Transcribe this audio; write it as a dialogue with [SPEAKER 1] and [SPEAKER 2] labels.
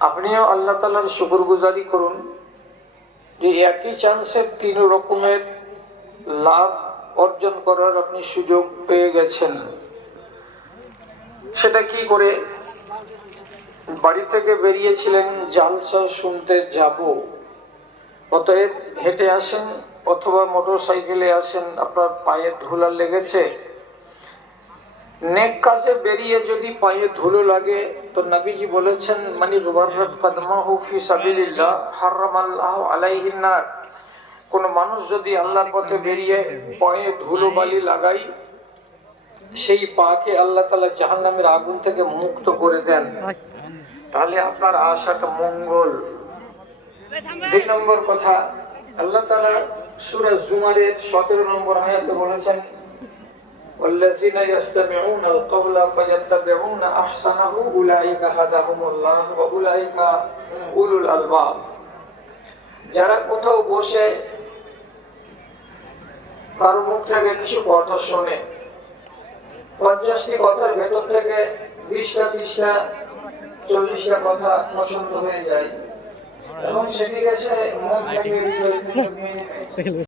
[SPEAKER 1] আপনিও আল্লাহ তালার শুকুর গুজারি করুন যে একই চান্সে তিন রকমের লাভ অর্জন করার আপনি সুযোগ পেয়ে গেছেন। সেটা কি করে? বাড়ি থেকে বেরিয়েছিলেন, জালসা শুনতে যাব। অতএব হেঁটে আসেন অথবা মোটর সাইকেলে আসেন, আপনার পায়ে ধুলা লেগেছে? নেক কাজে বেরিয়ে যদি পায়ে ধুলো লাগে, তো নবীজি বলেছেন মানে রুবারত কদমাহু ফি সাবিলিল্লাহ, হারামাল্লাহু আলাইহিন নার। কোন মানুষ যদি আল্লাহর পথে বেরিয়ে পায়ে ধুলো বালি লাগাই, সেই পাকে আল্লাহ তাআলা জাহান্নামের আগুন থেকে মুক্ত করে দেন। তাহলে আপনার আশাটা মঙ্গল। দুই নম্বর কথা, আল্লাহ তাআলা সূরা জুমারের 17 নম্বর আয়াতে বলেছেন والذين يستمعون القول فيتبعون احسنه اولئك هداهم الله واولئك هم اولو الالباب যারা কোথাও বসে কারো মুখ থেকে কিছু কথা শোনে পঞ্চাশটি কথার ভেতর থেকে বিশটা ত্রিশটা চল্লিশটা কথা পছন্দ হয়ে যায় এবং সেটিকে সে মন থেকে